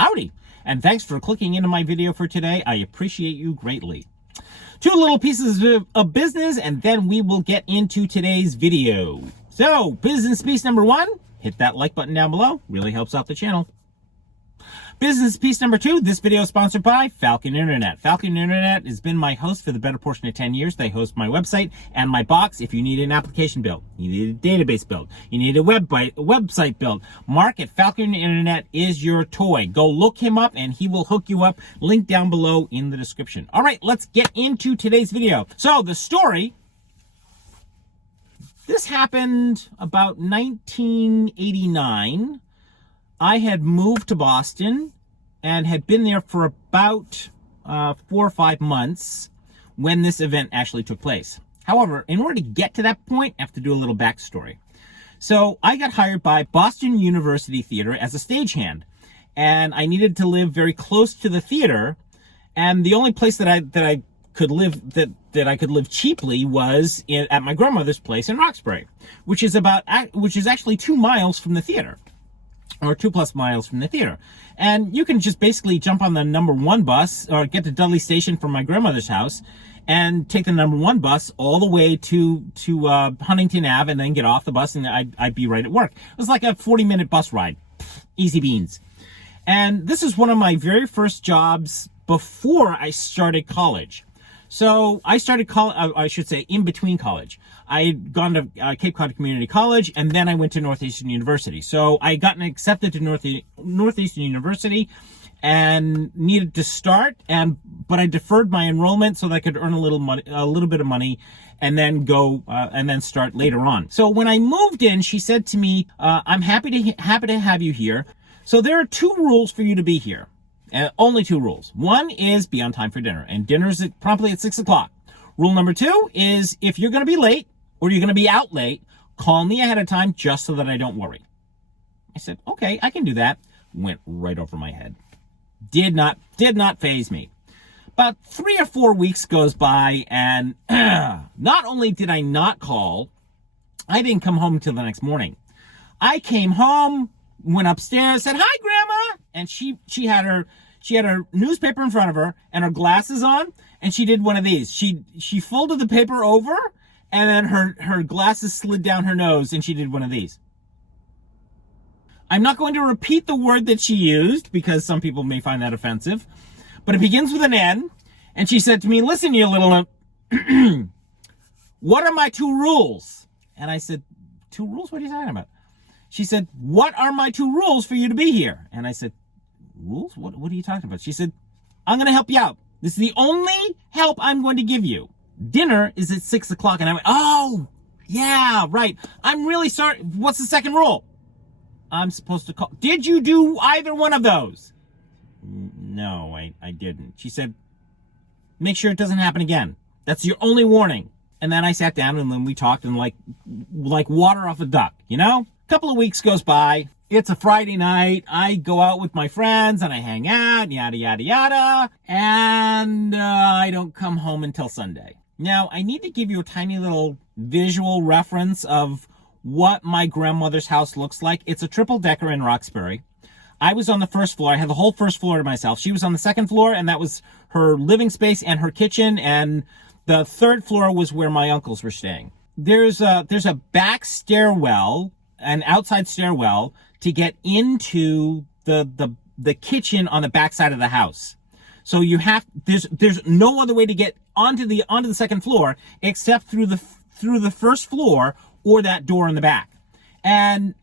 Howdy, and thanks for clicking into my video for today. I appreciate you greatly. Two little pieces of business, and then we will get into today's video. So, business piece number one, hit that like button down below. Really helps out the channel. Business piece number two, this video is sponsored by Falcon Internet. Falcon Internet has been my host for the better portion of 10 years. They host my website and my box. If you need an application built, you need a database built, you need a website built, Mark at Falcon Internet is your toy. Go look him up and he will hook you up. Link down below in the description. All right, let's get into today's video. So the story, this happened about 1989. I had moved to Boston and had been there for about 4 or 5 months when this event actually took place. However, in order to get to that point, I have to do a little backstory. So I got hired by Boston University Theater as a stagehand, and I needed to live very close to the theater. And the only place that I could live cheaply was at my grandmother's place in Roxbury, which is actually 2 miles from the theater. Or 2+ miles from the theater. And you can just basically jump on the number 1 bus or get to Dudley Station from my grandmother's house and take the number 1 bus all the way to Huntington Ave and then get off the bus and I'd be right at work. It was like a 40-minute bus ride. Easy beans. And this is one of my very first jobs before I started college. So I started college, I should say in between college. I had gone to Cape Cod Community College, and then I went to Northeastern University. So I got accepted to Northeastern University and needed to start, but I deferred my enrollment so that I could earn a little bit of money, and then go and then start later on. So when I moved in, she said to me, "I'm happy to have you here. So there are 2 rules for you to be here." Only 2 rules. One is be on time for dinner, and dinner's promptly at 6 o'clock. Rule number 2 is if you're going to be late or you're going to be out late, call me ahead of time just so that I don't worry. I said, okay, I can do that. Went right over my head. Did not faze me. About 3 or 4 weeks goes by, and not only did I not call, I didn't come home until the next morning. I came home, went upstairs, said, "Hi, Grandma," and she had her newspaper in front of her and her glasses on, and she did one of these. She folded the paper over, and then her glasses slid down her nose, and she did one of these. I'm not going to repeat the word that she used because some people may find that offensive, but it begins with an N, and she said to me, "Listen, you little what are my 2 rules?" And I said, 2 rules? What are you talking about? She said, "What are my 2 rules for you to be here?" And I said, "Rules? What are you talking about?" She said, "I'm going to help you out. This is the only help I'm going to give you. Dinner is at 6 o'clock. And I went, "Oh, yeah, right. I'm really sorry. What's the second rule?" "I'm supposed to call." "Did you do either one of those?" "No, I didn't." She said, "Make sure it doesn't happen again. That's your only warning." And then I sat down and then we talked and like water off a duck, you know? Couple of weeks goes by. It's a Friday night. I go out with my friends and I hang out, yada, yada, yada. And I don't come home until Sunday. Now, I need to give you a tiny little visual reference of what my grandmother's house looks like. It's a triple-decker in Roxbury. I was on the first floor. I had the whole first floor to myself. She was on the second floor, and that was her living space and her kitchen. And the third floor was where my uncles were staying. There's a back stairwell, an outside stairwell to get into the kitchen on the back side of the house. So there's no other way to get onto the second floor except through the first floor or that door in the back. And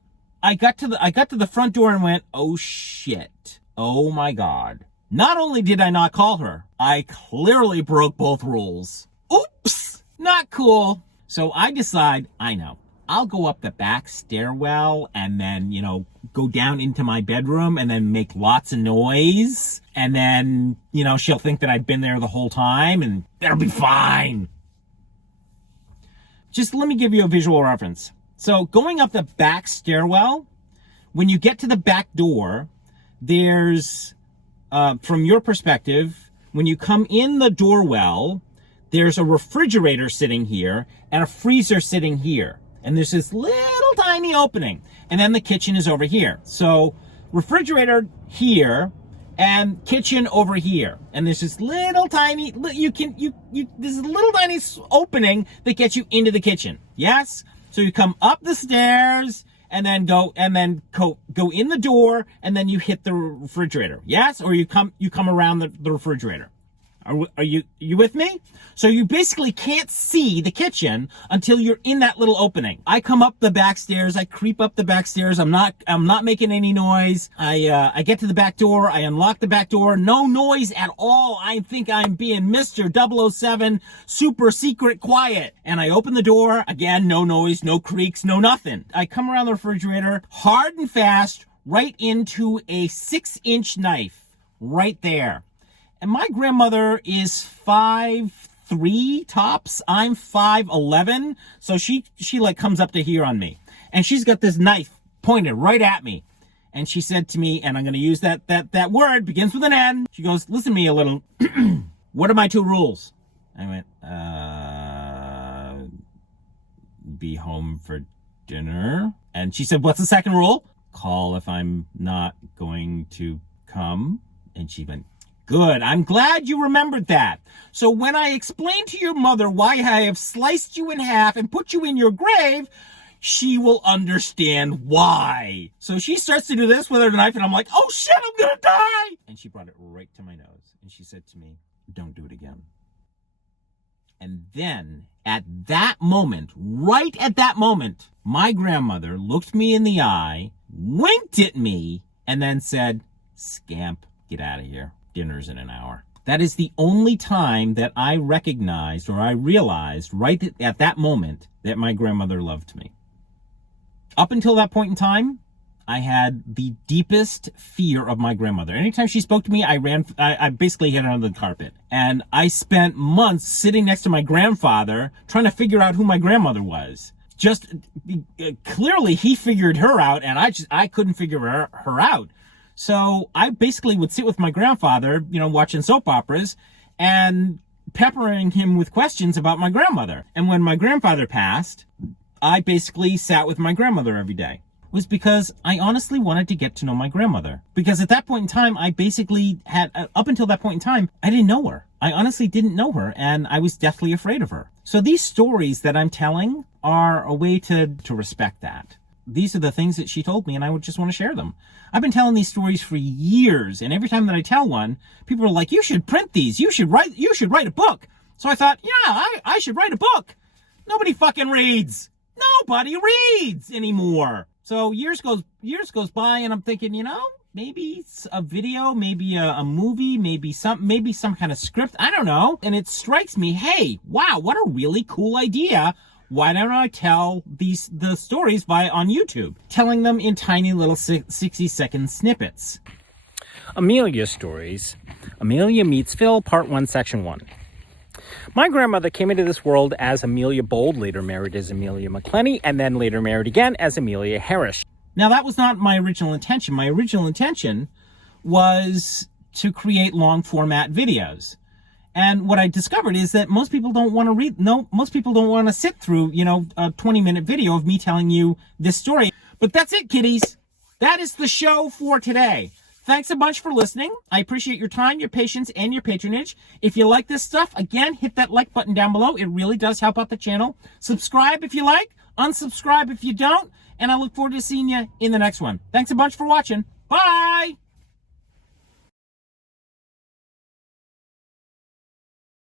I got to the front door and went, "Oh shit. Oh my God." Not only did I not call her, I clearly broke both rules. Oops, not cool. So I decide, I'll go up the back stairwell and then, go down into my bedroom and then make lots of noise. And then, she'll think that I've been there the whole time and that'll be fine. Just let me give you a visual reference. So going up the back stairwell, when you get to the back door, there's, from your perspective, when you come in the doorwell, there's a refrigerator sitting here and a freezer sitting here. And there's this little tiny opening. And then the kitchen is over here. So refrigerator here, and kitchen over here. And there's this little tiny, there's a little tiny opening that gets you into the kitchen. Yes? So you come up the stairs and then go in the door, and then you hit the refrigerator. Yes? Or you come around the refrigerator. Are you with me? So you basically can't see the kitchen until you're in that little opening. I come up the back stairs. I creep up the back stairs. I'm not making any noise. I get to the back door. I unlock the back door. No noise at all. I think I'm being Mr. 007, super secret quiet. And I open the door. Again, no noise, no creaks, no nothing. I come around the refrigerator, hard and fast, right into a 6-inch knife. Right there. And my grandmother is 5'3" tops. I'm 5'11". So she like comes up to here on me. And she's got this knife pointed right at me. And she said to me, and I'm going to use that word, begins with an N. She goes, listen to me a little. What are my 2 rules? I went, be home for dinner. And she said, what's the second rule? Call if I'm not going to come. And she went, good. I'm glad you remembered that. So when I explain to your mother why I have sliced you in half and put you in your grave, she will understand why. So she starts to do this with her knife, and I'm like, oh shit, I'm gonna die. And she brought it right to my nose. And she said to me, don't do it again. And then at that moment, right at that moment, my grandmother looked me in the eye, winked at me, and then said, Scamp, get out of here. Dinner's in an hour. That is the only time that I recognized, or I realized right at that moment, that my grandmother loved me. Up until that point in time, I had the deepest fear of my grandmother. Anytime she spoke to me, I basically hid under the carpet. And I spent months sitting next to my grandfather trying to figure out who my grandmother was. Just clearly he figured her out, and I couldn't figure her out. So I basically would sit with my grandfather, watching soap operas and peppering him with questions about my grandmother. And when my grandfather passed, I basically sat with my grandmother every day. It was because I honestly wanted to get to know my grandmother. Because at that point in time, I basically had, up until that point in time, I didn't know her. I honestly didn't know her, and I was deathly afraid of her. So these stories that I'm telling are a way to respect that. These are the things that she told me, and I would just want to share them. I've been telling these stories for years, and every time that I tell one, people are like, you should print these. You should write a book. So I thought, yeah, I should write a book. Nobody fucking reads. Nobody reads anymore. So years goes by, and I'm thinking, maybe it's a video, maybe a movie, maybe some kind of script. I don't know. And it strikes me, hey, wow, what a really cool idea. Why don't I tell the stories on YouTube? Telling them in tiny little 60-second snippets. Amelia Stories. Amelia Meets Phil, Part 1, Section 1. My grandmother came into this world as Amelia Bold, later married as Amelia McClenny, and then later married again as Amelia Harris. Now, that was not my original intention. My original intention was to create long-format videos. And what I discovered is that most people don't want to read. No, most people don't want to sit through, a 20-minute video of me telling you this story. But that's it, kiddies. That is the show for today. Thanks a bunch for listening. I appreciate your time, your patience, and your patronage. If you like this stuff, again, hit that like button down below. It really does help out the channel. Subscribe if you like. Unsubscribe if you don't. And I look forward to seeing you in the next one. Thanks a bunch for watching. Bye!